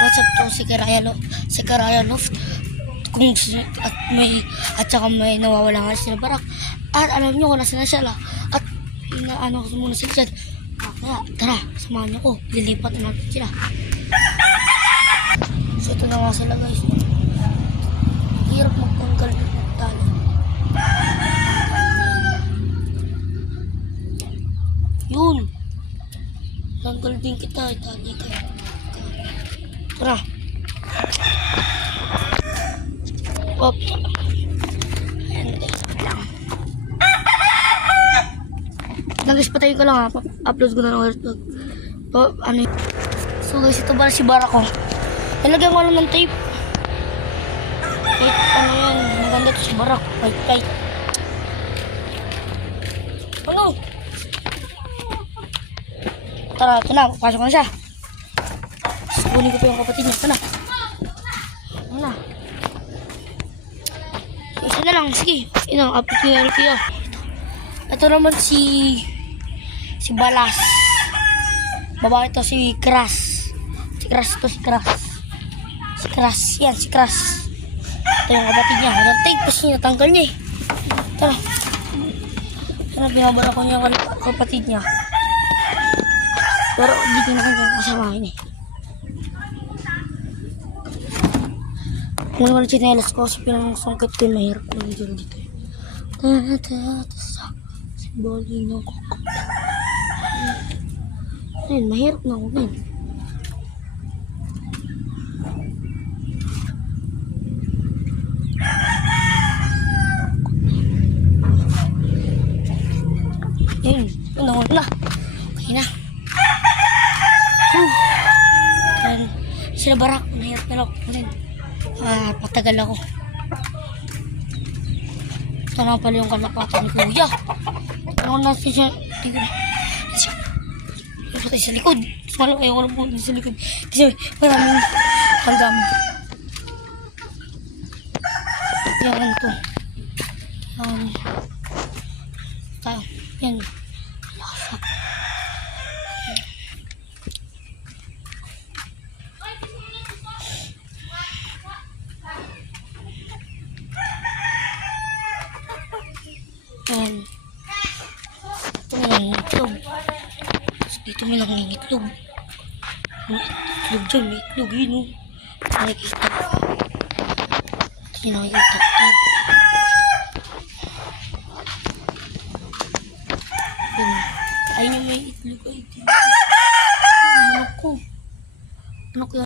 What's up to si Karaya Loft. Kung at saka may nawawala nga sila Barak. At alam nyo kung nasa na sila. At inaano ko muna sila dyan. Kaya tara, samahan nyo ko. Lilipat na natin sila. So ito na nga sila guys. Hirap magtanggal ng tali. Yun. Tanggal din kita. Tali ka. Tara. Op. Ayan guys. Lang. Guys, patayin ko lang ha. Upload ko na ng vlog. Ano yun? So guys, ito pala si Barak ko. Nalagyan ko lang ng tape. Ano yan? Maganda ito si Barak. Wait. Ano? Tara, ito na. Pasok na siya. Sabunin ko pa yung kapatid niya. Ito na. Ano na? Isa na lang. Sige. Upload ko yung review. Ito naman si Balas. Babae ito si Crash. Si Crash. Yan, si Crash. Ito yung kapatid niya. Tape kasi natanggal niya eh. Tara. Tara, binabara ko niya yung kapatid niya. Pero dito na kanya kasamahin eh. Kung wala chinelas ko, sa pinangasangkit ko yung mahirap na video dito eh. Bali na ako. Ayun, mahirap na ako din. Ayun, unang na. Okay na. Ayun, sila Barak, mahirap na ako. Patagal ako. Ito na pala yung kalapatan ni Kuya. Ano natin siya? Patay sa likod. Malaki ako lang po sa likod. Kasi maraming hanggang. Yan to. Yan. Lasak. Yan. Itlog. Dito may lang yung itlog. Itlog dyan, may itlog yun o. Nakikita ko. Nakikita ko. Ayun yung may itlog. Ay, anak ko. Anak ko yan.